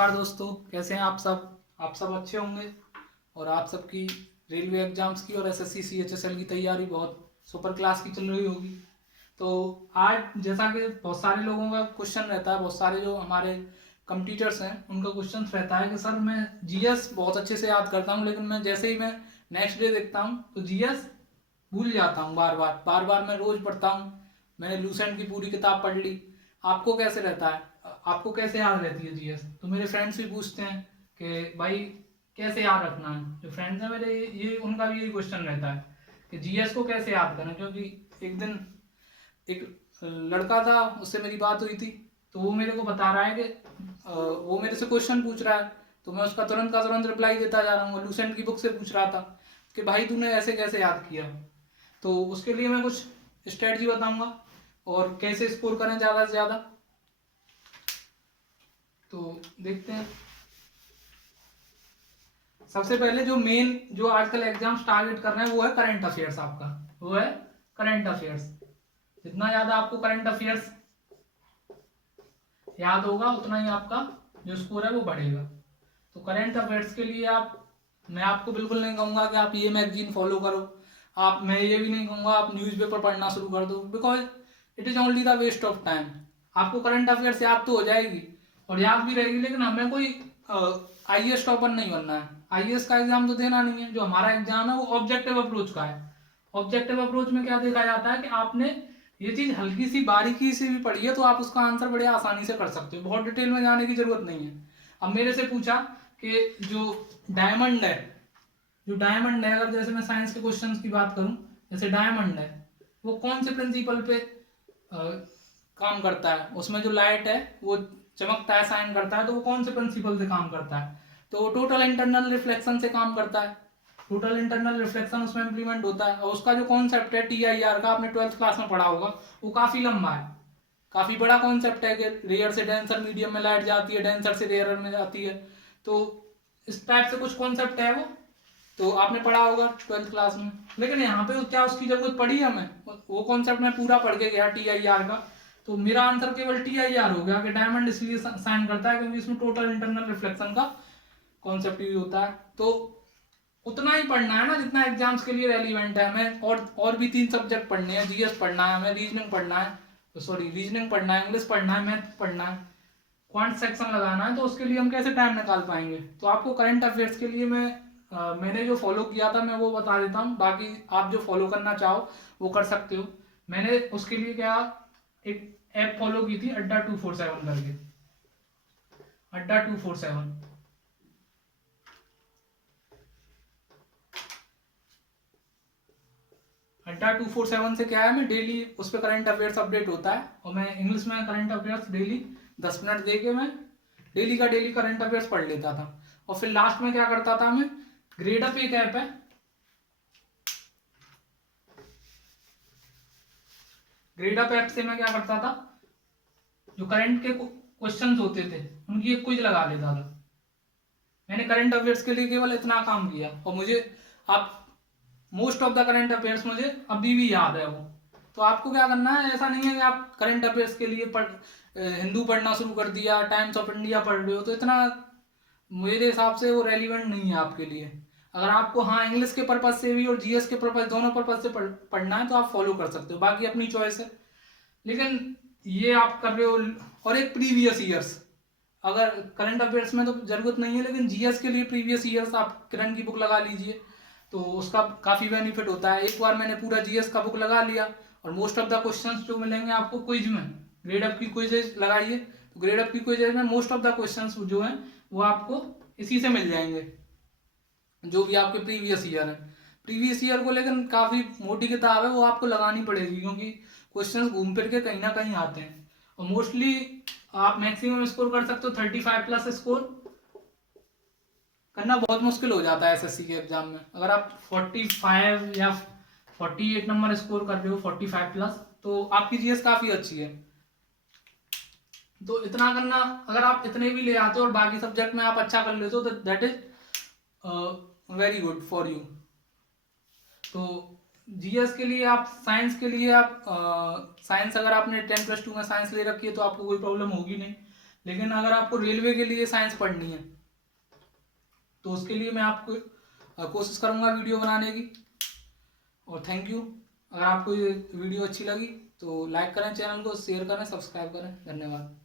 नमस्कार दोस्तों, कैसे हैं आप सब? आप सब अच्छे होंगे और आप सबकी रेलवे एग्जाम्स की और एसएससी सीएचएसएल की तैयारी बहुत सुपर क्लास की चल रही होगी। तो आज जैसा कि बहुत सारे लोगों का क्वेश्चन रहता है, बहुत सारे जो हमारे कंपटीटर्स हैं उनका क्वेश्चन रहता है कि सर मैं जीएस बहुत अच्छे से याद करता हूँ, लेकिन मैं जैसे ही मैं नेक्स्ट डे देखता हूँ तो जीएस भूल जाता हूँ। बार बार मैं रोज पढ़ता हूँ। मैंने लूसेंट की पूरी किताब पढ़ ली। आपको कैसे रहता है? आपको कैसे याद रहती है जीएस? तो मेरे फ्रेंड्स भी पूछते हैं कि भाई कैसे याद रखना है। जो फ्रेंड्स हैं मेरे, ये उनका भी यही क्वेश्चन रहता है कि जीएस को कैसे याद करें। क्योंकि एक दिन एक लड़का था, उससे मेरी बात हुई थी, तो वो मेरे को बता रहा है कि वो मेरे से क्वेश्चन पूछ रहा है, तो मैं उसका तुरंत का तुरंत रिप्लाई देता जा रहा हूँ। लूसेंट की बुक से पूछ रहा था कि भाई तूने ऐसे कैसे याद किया। तो उसके लिए मैं कुछ स्ट्रेटजी बताऊंगा और कैसे स्कोर करें ज़्यादा से ज़्यादा। तो देखते हैं। सबसे पहले जो मेन जो आजकल एग्जाम्स टारगेट कर रहे हैं वो है करंट अफेयर्स। आपका वो है करंट अफेयर्स। जितना ज़्यादा आपको करंट अफेयर्स याद होगा उतना ही आपका जो स्कोर है वो बढ़ेगा। तो करंट अफेयर्स के लिए मैं आपको बिल्कुल नहीं कहूँगा कि आप ये मैगजीन फॉलो करो। मैं ये भी नहीं कहूँगा आप न्यूज़पेपर पढ़ना शुरू कर दो, because it is only the waste of time. आपको करंट अफेयर्स याद तो हो जाएगी और याद भी रहेगी, लेकिन हमें कोई आईएएस टॉपर नहीं बनना है। आईएएस का एग्जाम तो देना नहीं है। जो हमारा एग्जाम है वो ऑब्जेक्टिव अप्रोच का है। ऑब्जेक्टिव अप्रोच में क्या देखा जाता है कि आपने ये चीज हल्की सी बारीकी से भी पढ़ी है तो आप उसका आंसर बड़े आसानी से कर सकते हो। बहुत डिटेल में जाने की जरूरत नहीं है। अब मेरे से पूछा कि जो डायमंड है जो डायमंड है, अगर जैसे मैं साइंस के क्वेश्चंस की बात करूं, जैसे डायमंड है वो कौन से प्रिंसिपल पे काम करता है, उसमें जो लाइट है वो चमकता है, साइन करता है, तो वो कौन से प्रिंसिपल से काम करता है? तो टोटल इंटरनल रिफ्लेक्शन से काम करता है। टोटल इंटरनल रिफ्लेक्शन उसमें इंप्लीमेंट होता है। और उसका जो कॉन्सेप्ट है टीआईआर का, आपने 12th क्लास में पढ़ा होगा, वो काफी लंबा है, काफी बड़ा कॉन्सेप्ट है कि रेयर से डेंसर मीडियम में लाइट जाती है, डेंसर से रेयर में जाती है। तो इस टाइप से कुछ कॉन्सेप्ट है वो, तो आपने पढ़ा होगा 12th क्लास में। लेकिन यहाँ पे क्या उसकी जरूरत पड़ी हमें? वो कॉन्सेप्ट मैं पूरा पढ़ के गया टीआईआर का, तो मेरा आंसर केवल टीआईआर हो गया कि डायमंड इसलिए साइन करता है क्योंकि इसमें टोटल इंटरनल रिफ्लेक्शन का कॉन्सेप्ट यूज होता है। तो उतना ही पढ़ना है ना जितना एग्जाम्स के लिए रेलिवेंट है। हमें और भी 3 सब्जेक्ट पढ़ने हैं। जीएस पढ़ना है, हमें रीजनिंग पढ़ना है, सॉरी रीजनिंग पढ़ना है, इंग्लिश पढ़ना है, मैथ पढ़ना है, क्वांट सेक्शन लगाना है। तो उसके लिए हम कैसे टाइम निकाल पाएंगे? तो आपको करंट अफेयर्स के लिए मैंने जो फॉलो किया था मैं वो बता देता हूँ। बाकी आप जो फॉलो करना चाहो वो कर सकते हो। मैंने उसके लिए क्या, एक ऐप फॉलो की थी, अड्डा 247 करके। अड्डा 247 अड्डा 247 से क्या है, मैं डेली उस पर करंट अफेयर्स अपडेट होता है और मैं इंग्लिश में करंट अफेयर्स डेली 10 मिनट दे के मैं डेली का डेली करंट अफेयर्स पढ़ लेता था। और फिर लास्ट में क्या करता था, मैं ग्रेड अप एक ऐप है, ग्रेड अप ऐप से मैं क्या करता था, जो करंट के क्वेश्चंस होते थे उनकी एक क्विज लगा लेता था। मैंने करंट अफेयर्स के लिए केवल इतना काम किया और मुझे आप most of the current affairs मुझे अभी भी याद है वो। तो आपको क्या करना है, ऐसा नहीं है कि आप करंट अफेयर्स के लिए हिंदू पढ़ना शुरू कर दिया, टाइम्स ऑफ इंडिया पढ़ रहे हो, तो इतना मेरे हिसाब से वो रेलिवेंट नहीं है आपके लिए। अगर आपको हाँ इंग्लिश के पर्पज से भी और जीएस के पर्पज, दोनों पर्पज से पढ़ना है तो आप फॉलो कर सकते हो, बाकी अपनी चॉइस है। लेकिन ये आप कर रहे हो। और एक प्रीवियस ईयर्स, अगर करंट अफेयर्स में तो जरूरत नहीं है, लेकिन जीएस के लिए प्रीवियस ईयर्स आप किरण की बुक लगा लीजिए, तो उसका काफ़ी बेनिफिट होता है। एक बार मैंने पूरा जीएस का बुक लगा लिया और मोस्ट ऑफ द क्वेश्चंस जो मिलेंगे आपको क्विज में, ग्रेड अप की क्विजेज लगाइए, तो ग्रेड अप की क्विजेज में मोस्ट ऑफ द क्वेश्चंस जो हैं वो आपको इसी से मिल जाएंगे, जो भी आपके प्रीवियस ईयर है। प्रीवियस ईयर को लेकिन काफ़ी मोटी किताब है, वो आपको लगानी पड़ेगी क्योंकि क्वेश्चंस घूम फिर के कहीं ना कहीं आते हैं। और मोस्टली आप मैक्सिमम स्कोर कर सकते हो 35 प्लस स्कोर करना बहुत मुश्किल हो जाता है एसएससी के एग्जाम में। अगर आप 45 या 48 नंबर स्कोर कर रहे हो 45 प्लस, तो आपकी जीएस काफ़ी अच्छी है। तो इतना करना, अगर आप इतने भी ले आते हो और बाकी सब्जेक्ट में आप अच्छा कर लेते हो तो that is very good for you. तो जीएस के लिए आप, साइंस के लिए आप साइंस अगर आपने 10+2 में साइंस ले रखी है तो आपको कोई प्रॉब्लम होगी नहीं। लेकिन अगर आपको रेलवे के लिए साइंस पढ़नी है तो उसके लिए मैं आपको कोशिश करूँगा वीडियो बनाने की। और थैंक यू। अगर आपको ये वीडियो अच्छी लगी तो लाइक करें, चैनल को शेयर करें, सब्सक्राइब करें। धन्यवाद।